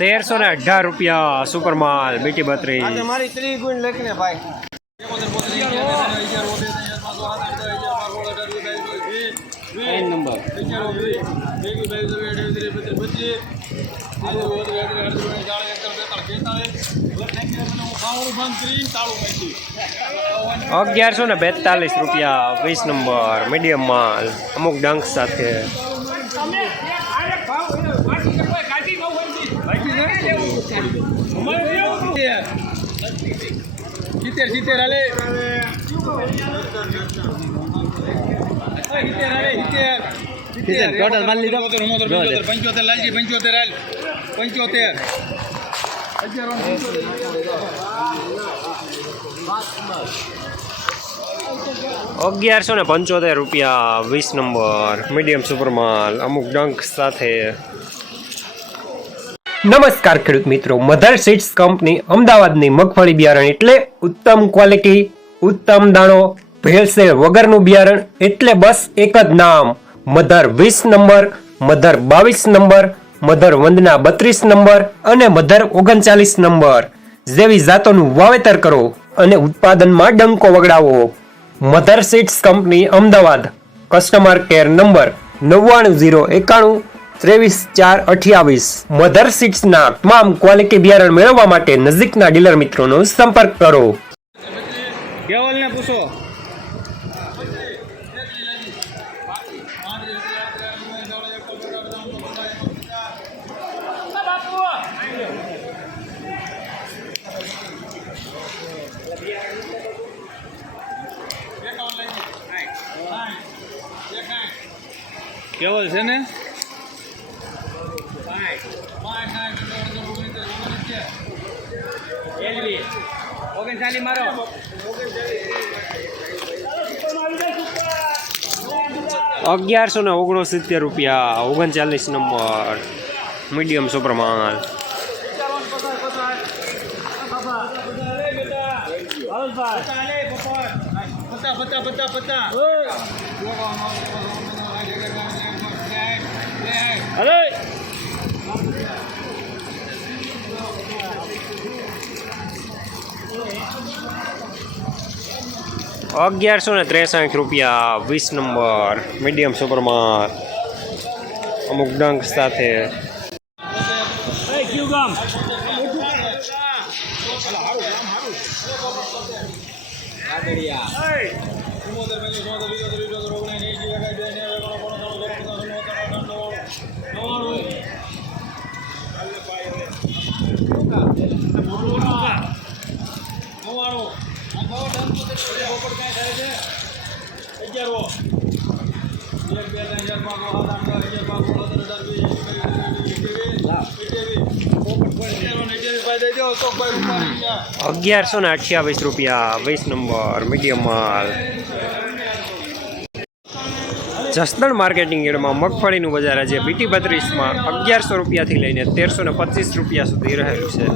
₹1318 super માલ BT 32 મારી 3 ગુણ લખને ભાઈ ₹1142 20 નંબર મીડિયમ માલ અમુક ડંક સાથે ટોટલ માલ લીધો 75 લાલજી 75 ₹1175 20 નંબર મીડિયમ સુપર માલ અમુક ડંક સાથે નમસ્કાર ખેડૂત મિત્રો, મધર સીડ્સ કંપની અમદાવાદની મગફળી બિયારણ એટલે ઉત્તમ ક્વોલિટી, ઉત્તમ દાણો, ભેળસેળ વગરનું બિયારણ એટલે બસ એક જ નામ mother 20 number, mother 22 number, mother Vandana 32 number અને મધર 39 નંબર જેવી જાતોનું વાવેતર કરો અને ઉત્પાદનમાં ડંકો વગડાવો. Mother seeds company Ahmedabad, customer care number 990191 23 428. Mother સીડ્સના તમામ ક્વોલિટી બિયારણ મેળવવા માટે નજીકના ડીલર મિત્રોનો સંપર્ક કરો. કેવલને પૂછો. કેવલ છે ને ₹1169 39 નંબર મીડિયમ સુપર માલ ₹1163 20 નંબર મીડિયમ સુપર માલ અમુક ડંક સાથે ₹1128 20 નંબર મીડિયમ માલ. જસદણ માર્કેટિંગ યાર્ડમાં મગફળીનું બજાર આજે બીટી 32માં ₹1100 થી લઈને ₹1325 સુધી રહેલું છે.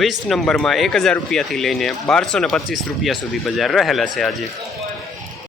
20 નંબરમાં ₹1000 થી લઈને ₹1225 સુધી બજાર રહેલા છે આજે.